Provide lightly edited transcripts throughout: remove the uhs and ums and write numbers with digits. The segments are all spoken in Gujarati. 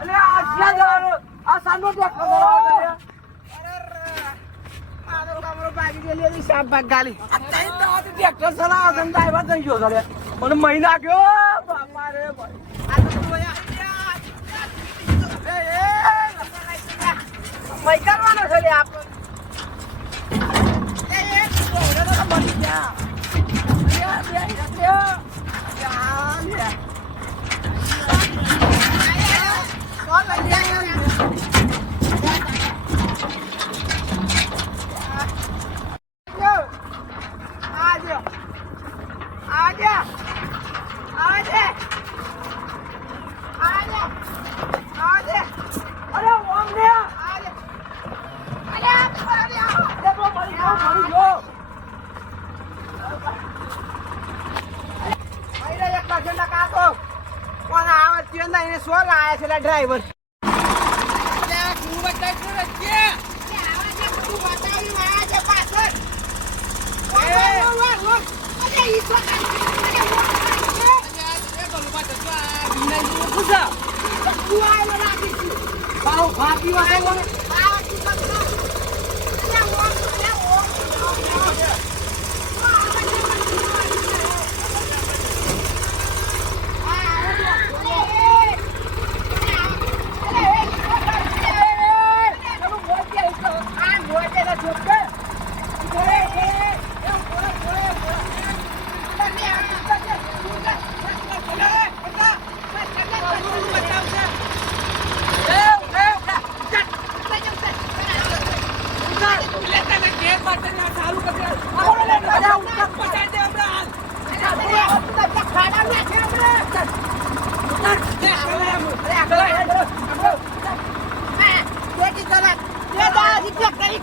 અલે આ જ્યાં જવાનો આ સાનો ટ્રેક્ટર ચલાવવાનો છે આનો કમરો ભાગી ગયેલી હતી સાપ ભાગ ગાલી આ તઈ તો આ ટ્રેક્ટર ચલાવવાનો છે ડ્રાઈવર થઈ ગયો છે મને મહિના ગયો બાપા રે ભાઈ આ તો જોયા મઈ કરવાનો છે લે આપણો મરી ગયા ડ્રાઈવર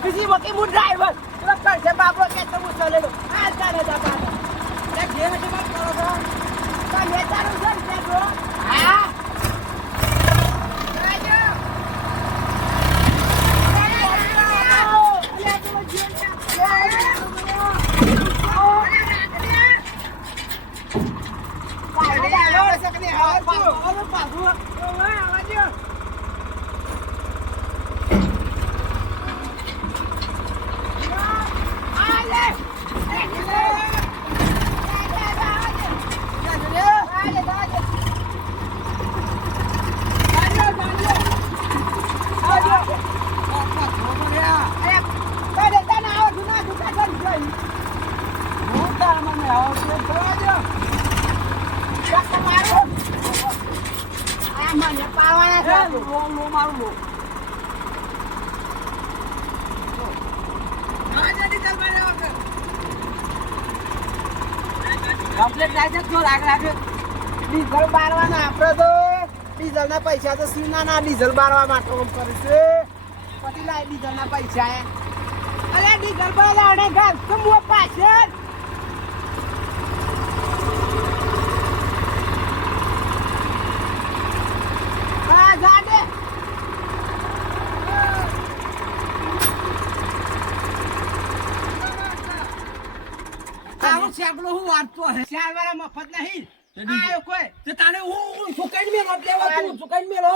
ખુશી વકી હું ડ્રાઈવર કરશે બાબરો કે તો હું ચલે લો આ ચાલે જા બાબા એ ઘેર છે વાત કરો છો તો લે તારું છે ને બ્રો હા ડીઝલ બારવાના આપડે તો ડીઝલ ના પૈસા તો સીના ડીઝલ બારવા માટે કરે છે પછી લાય ડીઝલ ના પૈસા અરે ડીઝલ બારવા અડે ઘર તો મો પાછળ હા ગાડે આવો ચાકલો હું વાંચતો હે ચાર વાળા મફત નહીં આયો કોઈ તે તાને હું સુકાઈ મેલો દેવા તું સુકાઈ મેલો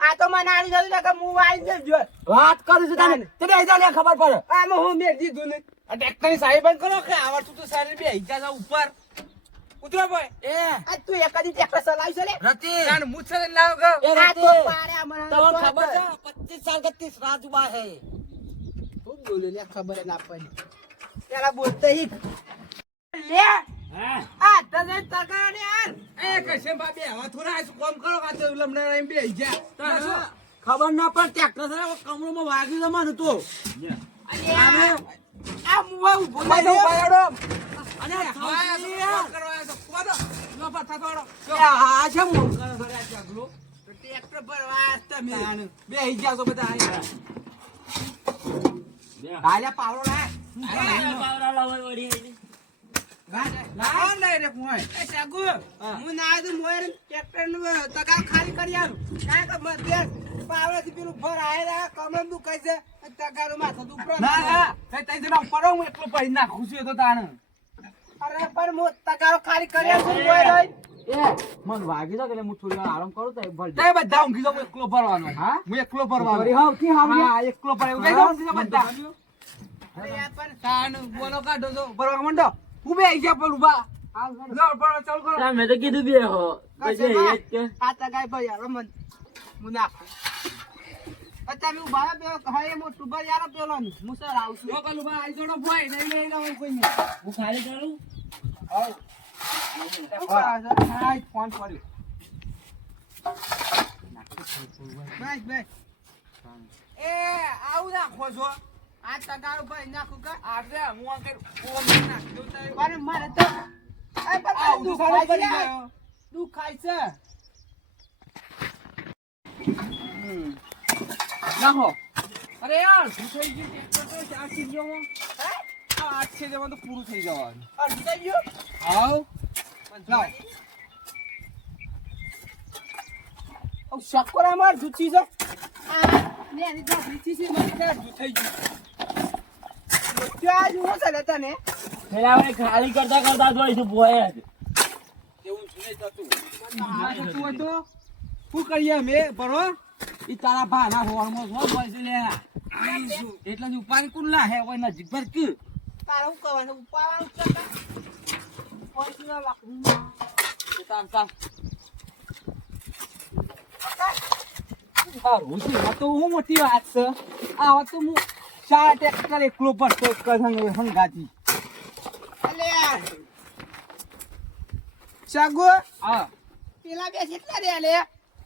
આ તો મને આની જલ્દી કે હું આવી જજો વાત કરું છું તને તે બેજા લે ખબર પડે આમ હું મેર દીધું ને આ ટ્રેક્ટર ની સાઈ બંધ કરો કે આવડતું તો સારી બે હિજા જા ઉપર ઉતરો ભાઈ એ આ તું એક જ ટ્રેક્ટર ચલાવી છે લે રતી તાન મુછે લાવ ગો આ તો પાડે મને તો ખબર છે 25 સાલ કે 30 રાજુબા હે તું બોલે લે ખબર ના પડી પેલા બોલતે હી લે આ તને તગાડે યાર એ કશે બાબે હવે થોડા કોમ કરો આ તો લમણા એમ બે જા ખબર ના પણ ટ્રેક્ટર છે કમરોમાં વાગ્યું જમાનું તો અને આ મુવા ઉભો થઈ ગયો અને હા કરવા તો કોદો નો પથા થોડો આ છે મો કરો થોડા ચાગલો ટ્રેક્ટર ભરવા તમે બે જા તો બધા આયા પાવડો લા પાવડો લાવ વડી લાવ ડાયરેક્ટ મોય એ સાગુ હું ના દઉં મોય ટ્રેક્ટર નું તગાર ખાલી કરી આલું કાય કે મધ્ય પાવડેથી પેલું ભર આયરા કમર દુ કઈ છે તગાર માથા દુપરો ના ના તઈ જના ઉપર હું એટલું પૈ નાખું છું તો તાણ અરે પર મો તગાર ખાલી કરી આલું મોય રહી મન વાગી તો કે હું થોડી વાર આરામ કરું તો ભર તે બધા ઊંઘી જાવ, હું એકલો ભરવાનો. હા હું એકલો ભરવાનો. વળી હાવ કી હાવ હા, એકલો ભરે. ઊંઘી જાવ, ઊંઘી જાવ બધા. અરે યાર પણ તાનું બોલો કાઢો છો, ભરવા માંડો. હું બે આઈ ગયા પેલું બા. લો, ભરવા ચાલુ કરો. મેં તો કીધું બે હો પછી એક કે આ તગાઈ ભાઈ યાર મન હું નાખું અત્યારે હું બાળા પેલો હા એ મોટું ભાઈ યાર પેલો હું સર આવું છું લો, કાલું બા, આઈ જોડો ભોય. નહીં લઈ જાવ કોઈ નહીં. હું ખાલી કરું હા ફોન કર્યો બસ બસ એ આવું નાખો છો. આ તગારું ભાઈ નાખું કે આજે હું આ કઈ ઓમ નાખી દઉં તો પણ મારે તો આ પણ આવું દુખ તો ખાય ખાલી છે કરી યાર. ગયો. દુખ ખાય છે નાખો. અરે યાર, શું થઈ ગયું? ટ્રેક્ટર તો આ ચીજોમાં. આ 8 છે જેમાં તો પૂરું થઈ જવાનું. અડધી થઈ ગયું આવ. લાવ. ઓ શકરા માર જુચી છે આ ને એની તો રીચી છે મને કે શું થઈ ગયું? ત્યાં જુઓ છે ને તને પેલા હવે ખાલી કરતા કરતા જોઈશું બોય જ એવું જ નહીં થતું. આ થતું હોય તો શું કરીએ અમે? ભરો. ઈ તારા ભાના હોવામાં શું હોય છે લે? એટલે જ ઉપાડી કુલ ના હે હોય નજીક પર કે તારે હું કરવાનું ઉપાડવાનું છે કોઈ સુના વાકું તામ તામ. સારું છે. આ તો હું મોટી વાત છે. આ વાત તો હું 4 ટ્રેક્ટર એકલો ભરતો હંગાતી. અલે સાગુ હા. પેલા બે કેટલા રે લે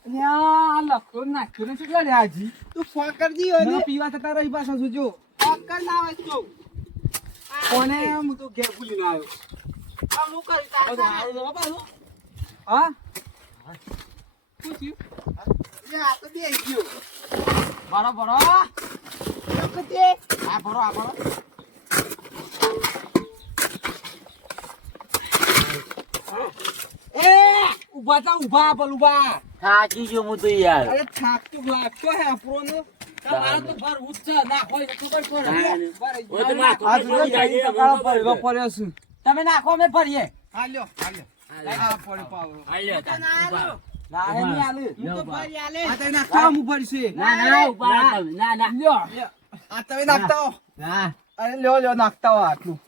અને આ લખો નાખ્યો ને કેટલા રહ્યા હજી? તું ફોન કરજી હોય ના ને પીવા થતા રહી પાછા સુજો. ફોન કર ના હોય તો કોને હું તો ઘેર ભૂલીને આવ્યો. આ હું કરી આ તો તાર હારું તો બાપા તું. હા? શું થયું? આ તો બે ગયો ભરો ભરો. વખતે આ ભરો આ ભરો. એ ઉભા થા ઉભા બોલ ઉભા. થાકી ગયો હું તો યાર અરે થાક તો લાગતો હે આપણો ને. તમારે તો ભર ઉચ્ચ નાખો એ ખબર પડે. ઓ તો માથું આ પડી જાય છે, કાળો હું પડ્યો તો પડ્યો છું. તમે નાખો અમે ભરીએ. હાલ્યો હાલ્યો આ પડ્યો પાવરો. આલ્યો તા. ના આલ્યો ના હે નહીં આલે. હું તો ભાઈ આલે આ તઈ નાખતા હું ભરશે. ના ના ઉભા રહો તમે. ના ના લ્યો. આ તમે નાખતા હો. ના અરે લ્યો લ્યો નાખતા હો આટલું.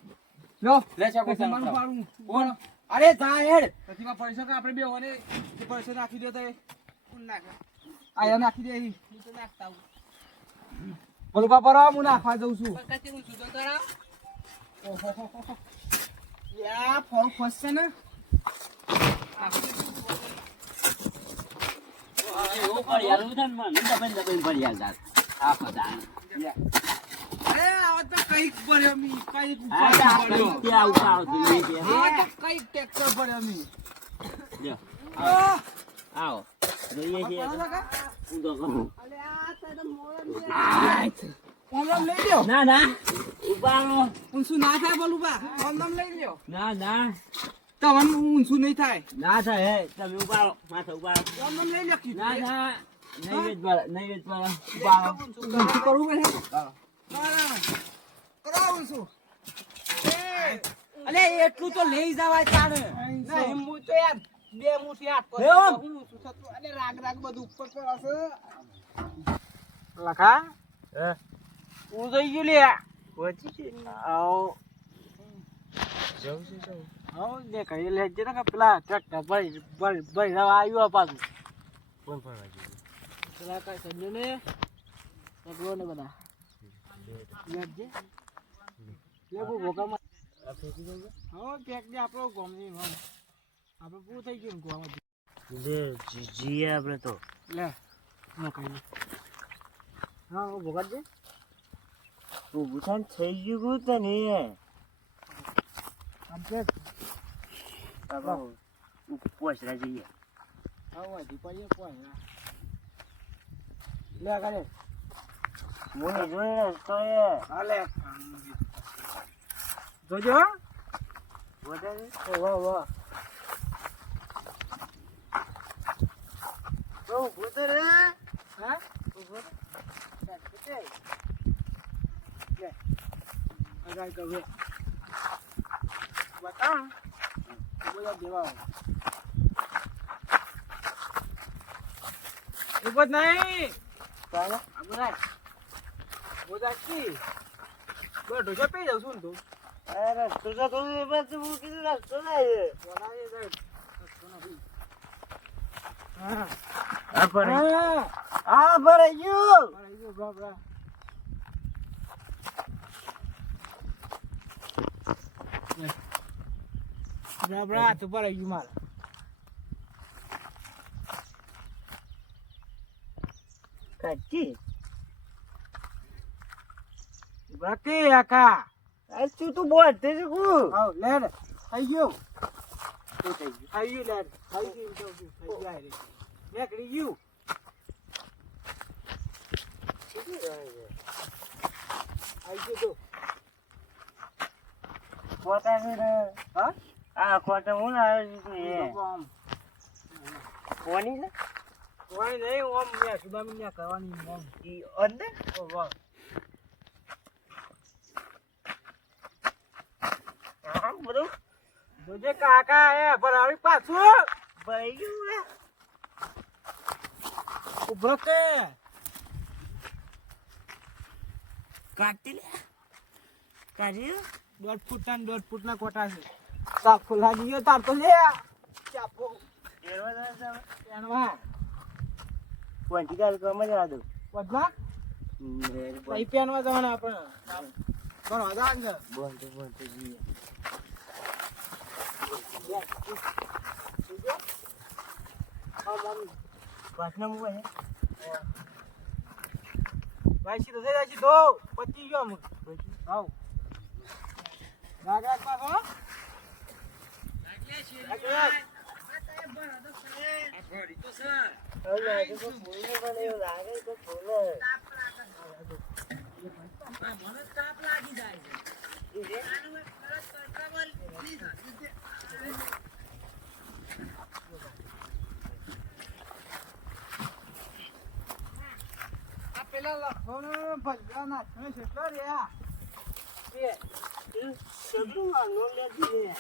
લ્યો. પછી મારું પાડું. બોલ. અરે જા હેડ. પછી માં પૈસા કે આપણે બે હોને પૈસા નાખી દે તો કોણ નાખે આયા નાખી દે. હું તો નાખતા હું બોલ બાપા હું નાખવા જઉં છું. વખતે હું સુધો કરાવ યા ફોન ફસશે ને. એવું ફરિયાદ છે ને મને દબાઈને દબાઈને ફરિયાદ થાય. આ બધા અરે આ તો કઈક ભર્યો મી કઈક આ ઉપાડ કઈ ભર્યો. ત્યાં ઉભા આવતું નહીં કે. હા તો કઈક ટ્રેક્ટર ભર્યો મી. લ્યો, આહ! આવો જોઈએ છીએ તો. હું તો કહું. અલે આ તો મોળો ઓમ લઈ લ્યો. ના ના ઉભા રહો. ઊંચું ના થાય બોલું બા. ઓમ લઈ લ્યો. ના ના તમને ઊંચું નહીં થાય. ના થાય હે તમે ઉભા રહો. માથે ઉભા રહો. ઓમ લઈ લ્યો કીધું. ના ના નૈવેદ વાળા ઉભા રહો. ઊંચું કરવું પડે. કરાવું છું. અલે એટલું તો લઈ જવાય તારે. નહીં હું તો યાર બે મુઠી હાથ પર એવું? હું શું થતું અલે રાગ રાગ બધું ઉપર પર હશે લખા હું થઈ ગયું લે આવો જવું છે જવું. હા ને કઈ લેજે ને કે પેલા ટ્રેક્ટર ભાઈ આવ્યું પાછું. કોણ ફરવા ગયું? પેલા કઈ સમજો ને સગવો ને બધા લેજે લેબુ ભોકામાં હા પેક દે આપણો ગોમની હોમ આપણે પૂરું થઈ ગયું ગોમાં જીએ આપણે તો લે નો કઈ નહીં હા હું ભોગત દે ઉભું થઈ ગયું તને આમ કે પોસરા જઈએ. હા હું દીપાઈએ કોઈ લે કરે મને જોઈ તો એ હાલે જોજો વધારે વાહ વાહ તો ભૂતર હા ભૂતર કે લે અગાઈ કવે બતા બોલા દેવા એક જ નહીં આ બોલાય બોલાતી બડો જો પી જાઉં છું તું અરે તું તો થોડું એ બાજુ હું કીધું રસ્તો લાય બોલાય જાય હા ભરાઈ ગયું બાબરા બાબરા તો ભરાઈ ગયું મારે કાચી બાકી આકા આ તું બોલ તે કુ આવ લેડ થઈ ગયું થઈ ગયું લેડ થઈ ગયું થઈ જાય રે નીકળી ગયું આઈ ગયું તો ખોટા છે ને હા આ ખોટા હું લાવ્યો છું એ આમ કોની ને કોઈ નહીં ઓમ મેં સુબા મેં કરવાની ઓમ ઈ અંદર ઓ વાહ હા બધું જોજે કાકા એ ભરાવી પાછું ભરાઈ ગયું ને ઉભો કે કાઢી લે કાઢી 1.5 ફૂટના કોટા છે સાફ ખોલા દીયો તાર તો લે ચાપો એરવા એનવા કોંટી કાલ કમ જ આદો વધવા પઈ પેનવા જવાના આપણે બરો આજા ને બોલ તો જી પાછના મુવા હે ભાઈ સીધો થઈ જાય સીધો પતી ગયો અમુક આવ રાગરાજ પાછો લાગે તો ફૂલ ને પણ એવું લાગે તો ફૂલ મને તાપ લાગી જાય છે આ પેલા લખોનો ભજવા નાખનો કેટલો રહ્યા સગનું માં નો લેતી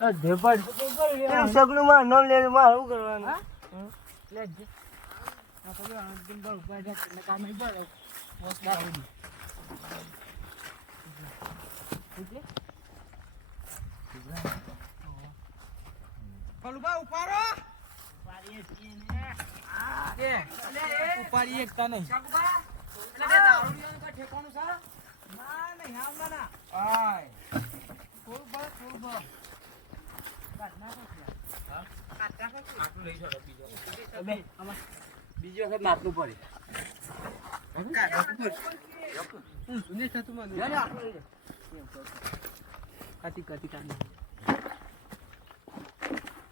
આ ધેપડ સગનું માં નો લે મારું કરવાનું લેજે આ તો અંતિમ પર ઉપર જા ને કામ નહીં પડે મોસ લાવી કલુબા ઉપાડો ઉપાડી એકતા નહીં બીજી વખત નાખવું પડે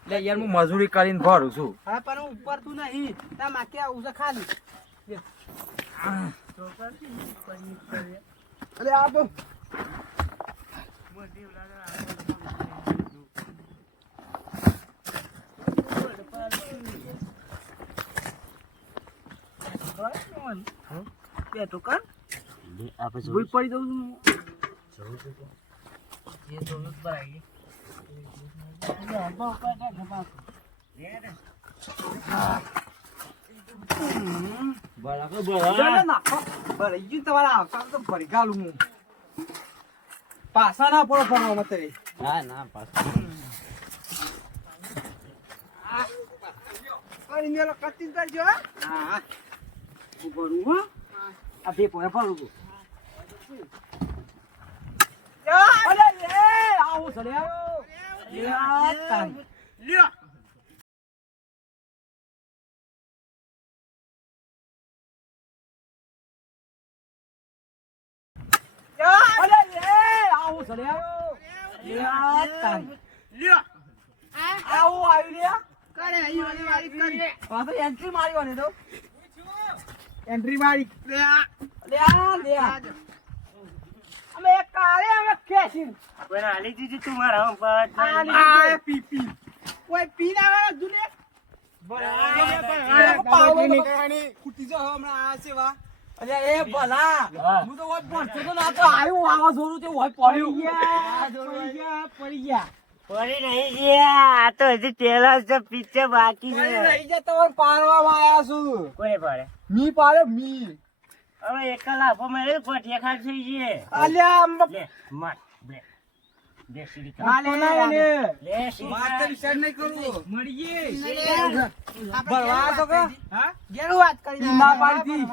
લે યાર હું મજૂરી કરીને ભરું છું હા પણ હું ઉપર તું નહીં તા માકે આવું છે ખાલી અરે આ તો બે તો કર આપણે ભૂલ પડી દઉં જે તો ન ભરાઈ તમારા આવતા તો ભરી ગાલું હું પાછા ના પડો ફરવા મત ના ના પાછું કટિંગ કરજો હા ભરું હો આ બે પોયા ભરું અરે લે આવું સડ્યા લ્યો અરે લે આવું સડ્યા લ્યો આવું આવી લ્યો કરે અહીં વાળી વાળી કરી હા તો એન્ટ્રી મારી વાને તો એન્ટ્રી મારી લે લે અમે એક કાલે અમે કેસીન પણ આલી દીધી તું મારા પર આ પીપી કોઈ પી ના આવે દુને ખૂટી જો હમણાં આ છે વા અરે એ ભલા હું તો ઓય પડતો તો ના તો આયો આવા જોરું તે ઓય પડી ગયા પડી ગયા પડી નહીં ગયા. આ તો હજી પેલા જ પીછે બાકી પડી છે. રહી જા તમારે પાડવામાં આયા છું. કોઈ પડે મી પાડે મી. હવે એક લાફો મેળવ્યો પટિયા ખાટ થઈ ગયે. આલ્યા આમ લે માર લે લે સીડી કાઢ. હાલે ના એને. લે સીડી માર તો કાઢ. વિચાર નહીં કરું. આપણે ભરવા તો કે? હા? ઘેરું વાત કરી ઈ ના પાડતી.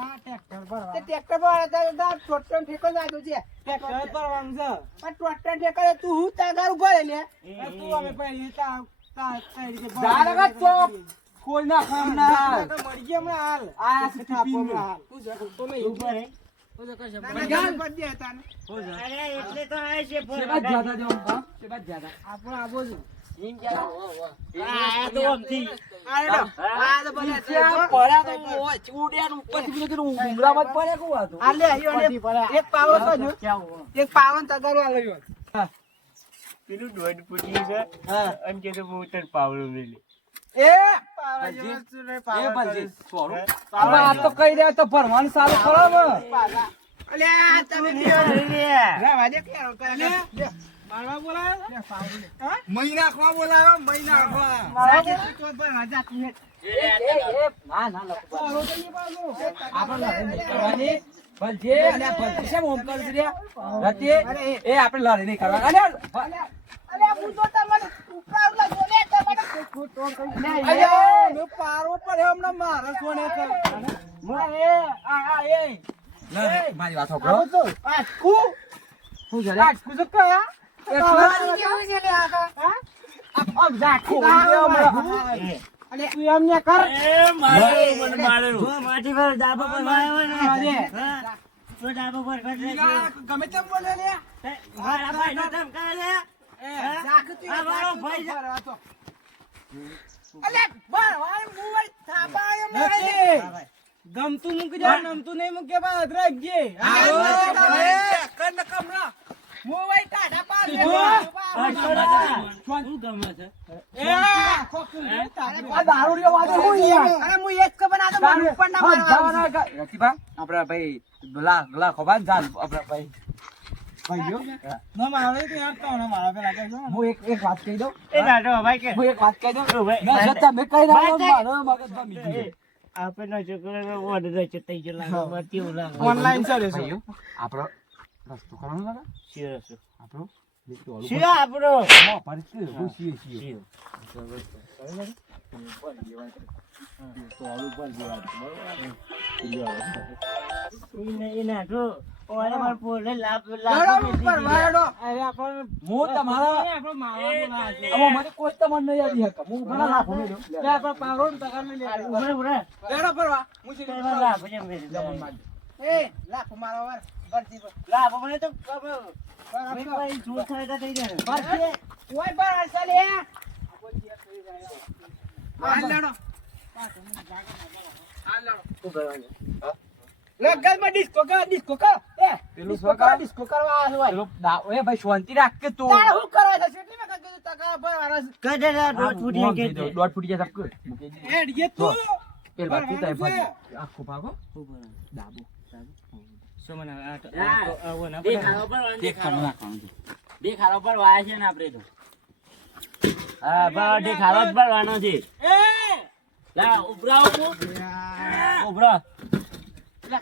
તે ટ્રેક્ટર પર આવ્યા તા ટોટલ ઠેકો જ આપ્યો છે. ટ્રેક્ટર ભરવાનું છે. પણ ટોટલ ઠેકો એ તું હું તાર ઘર ઉભો રહે ને. એ, તું અમે પહેરી તા રીતે જા લગા ચોપ. કોઈ ના ખામ ના. મરી ગયા હમણાં હાલ. આ છે ટિફિન. ઉપર હે. ગાલ પર દે તાને. અરે એટલે તો આ છે છે બાદ જ્યાદા જો હા છે બાદ જ્યાદા. આપણો આબો જ. આ તો આમથી. આ હેડો. આ તો બધા ત્યાં પડ્યા તો ઓય, ઉડ્યા ને ઉપરથી બીજું કીધું ઉંગરામાં જ પડ્યા કેવું હતું? આ લે ઈયો ને એક પાવર તો જો. એક પાવન તગારો આ લયો. પેલું દોડ પૂછી છે અને કે તો હું તને પાવડો મેલી. એ પાવર જેવો છું રે એ પાવર. ભલજી, સોરું. હવે આ તો કહી રહ્યા તો ભરવાનું સારું ખરો ને. અલે આ તમે પીઓ લે. રાવા દે કેરો કરે. મારવા બોલાયો લે પાવર લે. હા? મહી નાખવા બોલાયો, મહી નાખવા. મારવા દે તો પર હજાર તું હે. ના ના લખવા. આપણે લડી નહીં કરવાની. ભલજી, અને આ ભલજી શેમ ઓમ કરે છે રે? રતી, એ આપણે લડી નહીં કરવાની. અલે હું તો તમને ઉપરાવ લા જોલે તમને ખોટ ટોન કરી. અલ્યા, મેં પારો પડ્યો હમણાં મારા સોને કર. એ આ એ લે, મારી વાત સાંભળો. આવો તો આ કુ શું છે રે? આ કુ તો કયા એટલા- કેવું છે લે આ હા આમ ઝાખું ઉડ્યો હમણાં. અલે તું એમને કર એ માર્યો મને માર્યો. જો માટી પર ડાબો પર વાયો ને. અરે. હા. તો ડાબો પર કટ લે. ગમે તેમ બોલે લે. મારા ભાઈ નો ધમ કરે લે. આ મારો ભાઈ છે. અલે બર વાય મુય થાપાય મે નથી. ગમતું મૂકી દે, નમતું નહીં મૂકે બાદ રાખજે. મુય ટાટા પાસ શું ગમે છે? આ દારૂડિયો વાળો હું યાર. અરે મુ એક કે બના તો મારું ઉપર ના મારવા રતિભા, આપણા ભાઈ ગલા ખોબાન ચાલ આપણા ભાઈ ભાઈઓ. હું એક વાત કહી દઉં. એ નાટો ભાઈ કે હું એક વાત કહી દઉં. ઓ ભાઈ, ના, છતાં મેં કહી રહ્યો ભાઈ, મારો મગજમાં બીજું છે. આપણો છોકરો ઓર્ડર છે તઈ જો લાગે મારતી એવું લાગે. ઓનલાઈન ચાલે છે ભાઈઓ, આપણો રસ્તો કરવાનો લાગે. શિયો છે. આપણો લીટો વાળું શિયો આપણો. મોં પર કે હું છીએ. શિયો. ઈ નાટો ઓરે માર પોલે લાભ ઉપર વાડો હું તમારા હવે મને કોઈ તમને નહીં યાદી હકે. હું ઘણા લાખો મેલ્યો. લે આપણે પારો ને તગાર મેં લે. ઉભરે ઉભરે લેડો પરવા. હું છે કઈ વાર લાભ છે મેરી. એ લાખ મારો વાર ભરતી પર લાભ મને તો ભાઈ ભાઈ જોર થાય તો થઈ જાય. ભરતી ઓય પર હરસા લે હાલ લડો લગનમાં ડિસ્કો કર એ પેલું ડિસ્કો શું કર કર? ડિસ્કો કરવા આવ્યો હોય પેલો દા- એ ભાઈ શાંતિ રાખ કે તું. તારે શું કરવા છે કેટલી વખત કીધું તકા ભરવાના છે કદે દોઢ ફૂટી કે છે. દોઢ ફૂટી જાય સબ કર. મૂકી દે. એડ ગે તું પેલી વાત તું તારી ભાઈ. આખો ભાગો. દાબો. દેખાડો પર વાય છે ને આપણે તો. હા બસ દેખાડો જ ભરવાનો છે. લા ઉભરાવો તું. ઉભરા. આ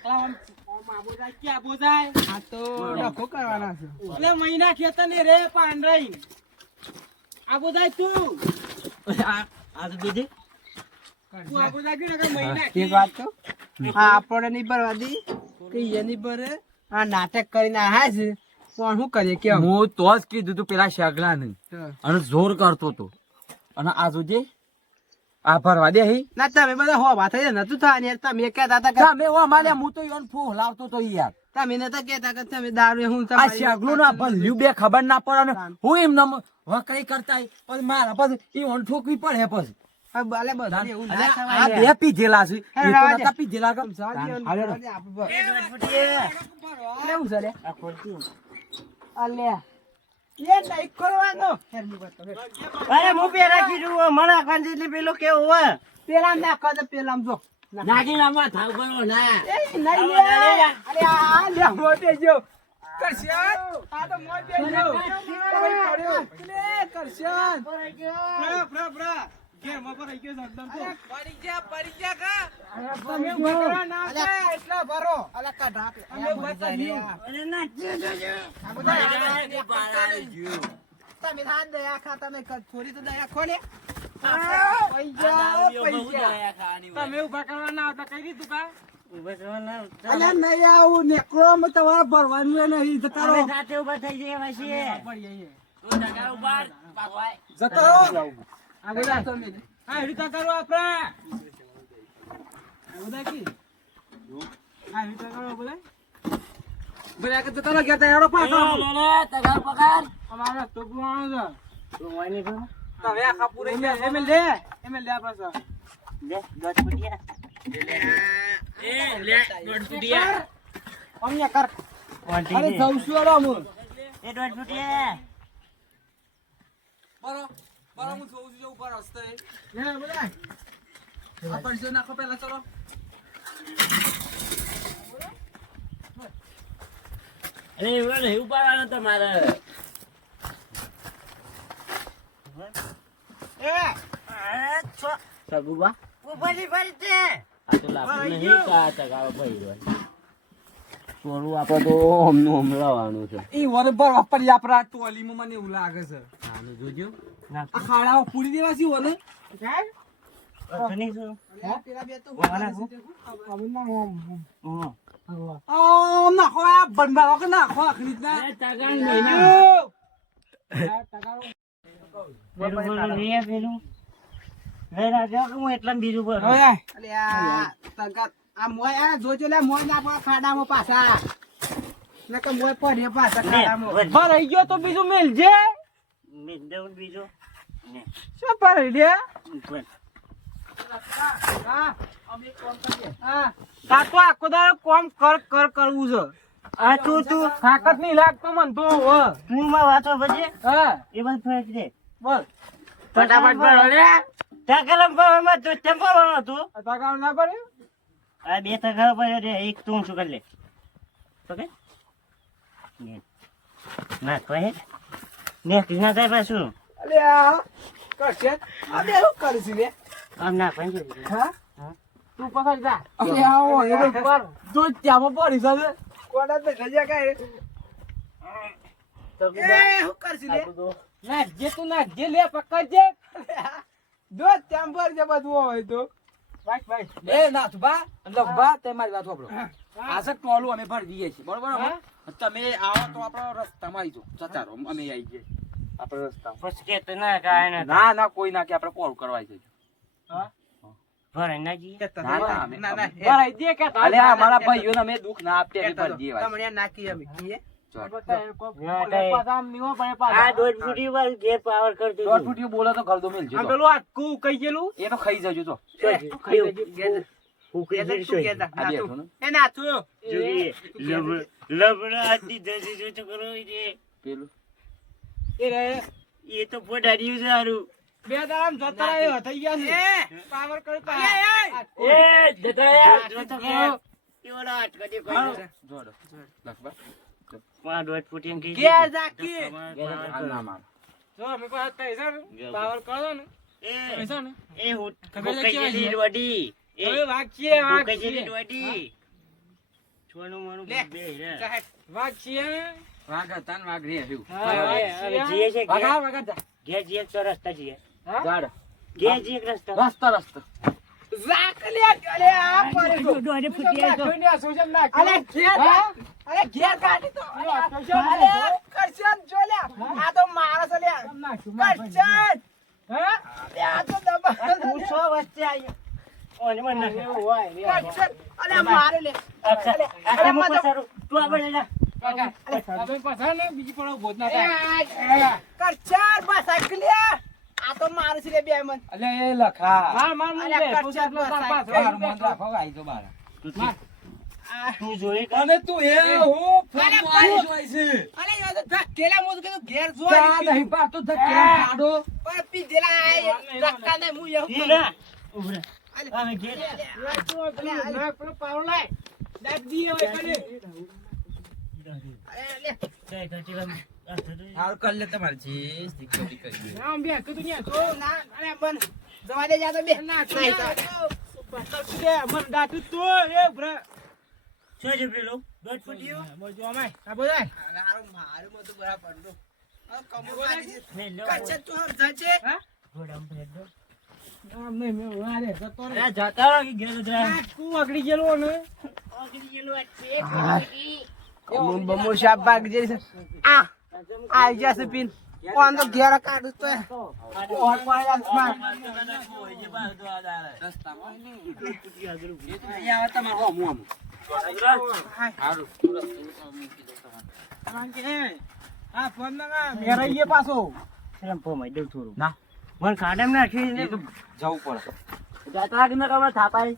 તો ડખો કરવાના છે એટલે મહિના ખેતર ને રે પાંડરાઈ. આ બોધાય તું. આ તો બીજી તું આ બોધાય કે મહિના એક વાત તો આ આપણે નહીં ભરવા દી કે એ નહીં ભરે આ નાટક કરીને આયા છે પણ શું કરીએ કેમ હું તો જ કીધું તું પેલા શેગલા ને અને જોર કરતો તો અને આ જોજે આ ભરવા દે હી. ના તમે બધા હો વાત થઈ નતું થવા યાર તમે કહેતા હતા કે તમે ઓ માલે હું તો યોન ફો લાવતો તો યાર. તમે નતા કહેતા કે તમે દારૂ હું આ શેગલું ના ભલ્યું બે ખબર ના પડે ને હું એમ નમ વકરી કરતા પછી મારા પછી ઈ ઓન ઠોકવી પડે પછી. ભલે બધા એવું અલે ના આ થવાય બે પીધેલા છે. અરે એ તો રાવા દે. નતા પીધેલા કે. હાલો. લેવું છે લે આ ખોલતી. અલ્યા એ નહીં કરવાનો અરે હું પેલા કીધું મને કંજી પેલો કેવું હોય પેલા ના કદ પેલા જો નાખી નાખવા થાવ કરો ના એ નહીં યાર. અરે આ લે મોટે જો કરશન આ તો મોય બેઠો પડ્યો લે કરશન બ્રા ઘેર માં પર ગયો એકદમ તો પડી જા કા તમે ભરવા ના થાય એટલા ભરો અલા કાઢા અમે બતા નહીં અરે ના આ બધા તમે થાન દયા ખા તમે થોડી તો દયા ખો ને તમે ઉભા કરવા ના આવતા કઈ રીતું કા ઉભા થવાના અલ્યા નહીં આવું નેકરો માં તમારે ભરવાનું નહીં જતા રહો સાથે ઉભા થઈ જાય વાસી તું જગા ઉભા પાછો જતા રહો આ બધા તમે આ રીતા કરો આપણે આ બધા કી આ રીતા કરો બોલે બોલે કે જતા રહો ગયા તા એડો પાછો લે તગાર પગાર અમારો તો ગુવાનો છે તું હોય નહીં તો તમે આખા પૂરે એમે લે આપણે લે દોડ ફૂટિયા એ લે દોડ ફૂટિયા અમને કર અરે જઉં છું અરે હું એ દોડ ફૂટિયા બરો હું જોઉં છું ઉપર રસ્તે હે બોલા આ પરસો નાખો પહેલા ચલો અરે એવું નહીં ઉપાડવાનો તમારે સગુબા ઉભરી ભરી છે આ તો લાગતું નહીં કા તગારો ભાઈ હોય સોરું આપણે તો હમનું હમરાવાનું છે ઈ વર પર વાપરી આપરા ટોલીમાં મને એવું લાગે છે આનું જોજો આ ખાડાઓ પૂરી દેવાસી હોને નહીં શું તેરા બે તો વાના હો આમ નાખો આ બંધાવો કે નાખો આખરી ના એ તગાર નહીં બીજું પર અલે આ તગત આ મોય આ જોજો લે મોય ના પા ખાડામાં પાછા નકે મોય પડે પાછા ખાડામાં ભરાઈ ગયો તો બીજું મેલજે બીજું શું ભરાઈ દે હા અમે કોમ કરીએ હા તાતો આખો દાડો કોમ કરવું છે આ તું તાકાત નહીં લાગતો મન તો તું માં વાતો પછી હા એ બસ ફેંક દે બોલ ફટાફટ ભરો લે તગારમ ભરવામાં તું ચંપો ભરવાનો તું તગાવ ના પડ્યું આ બે તગાર ભર્યો રે એક તું શું કરી લે ઓકે ના કહે ને ના થાય પાછું અલે આ કરશે આ બે શું કરીશ લે આમ ના પણ હા તું પકડ જા અલે આવો એનો પર જો ત્યાંમાં પડી સાલે કોડા તો ગજા કાય એ હું કરશી લે ના જે તું ના જે લે પકડજે દો ત્યાં પર જે બધું હોય તો ભાઈ એ ના બા લગભા તે મારી વાત સાંભળો આ છે ટોલું અમે ભરી દઈએ છીએ બરોબર તમે આવો તો આપણો રસ્તામાં આવી જાઓ જતારો અમે આવી જઈએ આપણે રસ્તા પછી કે તો ના કાય ના કોઈ ના કે આપણે કોલ કરવા આવી જઈએ હા ભરાય ના જી ભરાઈ દે કે અલે અમારા ભાઈઓને અમે દુખ ના આપતે અમે ભરી દઈએ તમને નાખી અમે કીએ આ દોઢ ફૂટી વાર ઘેર પાવર કરતી દોઢ ફૂટી બોલે તો ઘર દો મેલ જો પેલું આટકું કઈ ગયેલું એ તો ખાઈ જજો તો એ ના તું લબડા આતી દસી જો તો કરો રે પેલું એ રે એ તો પોડાડ્યું સારું બે દામ જતા રહ્યો થઈ ગયા છે પાવર કરી પા એ જતા યાર જો તો કરો એવડો આટકો દે કોઈ જોડો લખબા પા દોઢ ફૂટી એમ કી કે જાકી ના માર જો અમે પાસે પૈસા પાવર કરો ને એ પૈસા ને એ હું કઈ રોડી હવે વાગીએ કઈ રોડી છોનું મનું બે રે વાગીએ વાગ તન વાગ રે હ્યું હવે જીએ છે વાગા ઘે જીએ તો રસ્તા જીએ ગાડ ઘે જીએ રસ્તા રસ્તા ઝાકલે અલે આ પર દોઢ ફૂટી તો સોજમ ના અલે ઘેર કાઢી તો અલે કરશન જોલ્યા આ તો માણસ લે કરશન હા આ તો દબા તું છો વચ્ચે આયો ઓને મન ના કરશન અલે મારે લે અરે મો પસારું તું આગળ જા અબે પાછા ને બીજી પણ બોધ ના થાય કરશન બસ આકલ્યા આ તો મારે છે બે મન અલે એ લખા માર મન લે તું એટલો તાર પાછો મન રાખો આઈ જો બાર તું જોઈ અને તું એ હું ફોન જોઈ છે અલે યો તો ધકેલા મોજ કે ઘેર જોઈ જા નહીં પા તો ધકેલા કાડો પણ પીધેલા ધક્કા ને મુ એવું ના ઉભરે અમે ઘેર ના પેલો પાવર લાય દાદ દી હોય કને હારું કર લે તમારે જે security કરી દે. આમ બે કીધું ને તો ના અરે બન જવા દે જા તો બે ના નહીં તો કે મન દાટુ તો એ બ્ર શું છે પેલું દોઢ ફૂટ્યું મોજો અમાય આ બોલાય હારું મારું મો તો બરાબર પડો. હવે કમો ને લો કચ્છે તું સમજાજે. હા ઘોડામાં ફેરવો. આમ નહીં મે વારે જતો રે અરે જતા રહો કે ઘેર જ રહે. આ તું અગડી ગયેલો ને ઓગળી ગયેલું આ છે. કમો બમો શાપ ભાગ જે છે આ આ જશે પિન કોણ તો ઘેર કાઢું તો ઓર પાયા માર રસ્તામાં એટલું ફૂટી આગળ ઉભી. એ તો અહીંયા આવે તમારે હોમું આમ. હારું તું રસ્તો મૂકી દો તમારે. કારણ કે આ ફોન ના મેરાઈએ પાછો એમ ફોમાઈ દઉં થોડું. ના મને ખાડામાં નાખી એ તો જવું પડે. જતા કે ના ખબર થાપાય.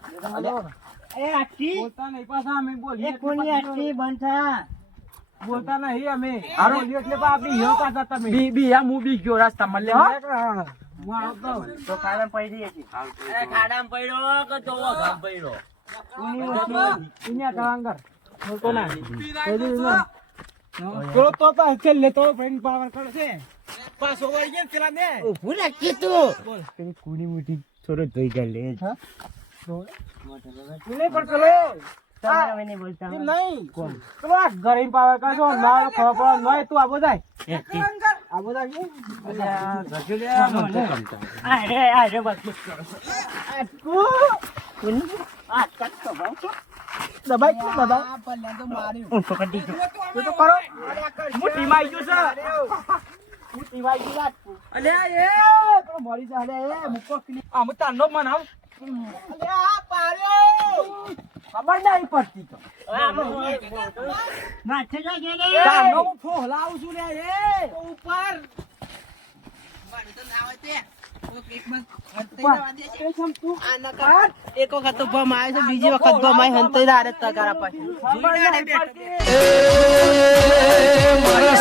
એ આખી બોલતા નહીં પાછા અમે બોલીએ એક કોની આખી બંધ થા. બોલતા નહીં અમે હારો. બોલીએ એટલે બા આપણી હેવ કાઢતા તમે બી આ હું બી ગયો રસ્તામાં લે. હું આવતો તો ખાડામાં પડી જઈએ છીએ. એ ખાડામાં પડ્યો કે તો ગામ પડ્યો. ઇન્યા કાંગર બોલતો ના તો પા છેલ્લે તો ફ્રેન્ડ પાવર કરશે પાછો વળી ગયા પેલા ને ઊભું રાખી તું. બોલ પેલી કુની મોટી થોડો ધોઈ જાય લે. હા નહીં પણ પેલો તમારા મને બોલતા એમ નહીં પેલો આ ઘરે પાવર કરશો ના ખબર પડે નહીં તું આબો જાય આબો જાય આ રે બસ બસ કરો. આ કટ તો ભાવ તો દબાઈ હું પકડી ગયો. તો કરો મોટી માઈ ગયો છે મોટી માઈ ગયો વાત અલ્યા એ તો મરી જા લે એ મુકો ક્લિક આમ તાનો મનાવ અલ્યા આ પાડ્યો ખબર નહીં પડતી તો ના છે જા ગે તાનો હું ફોલાવું છું લે એ ઉપર એક વખત તો બમ આવે છે બીજી વખત બમ આવે હંતે દારે તગારા પાછી મારા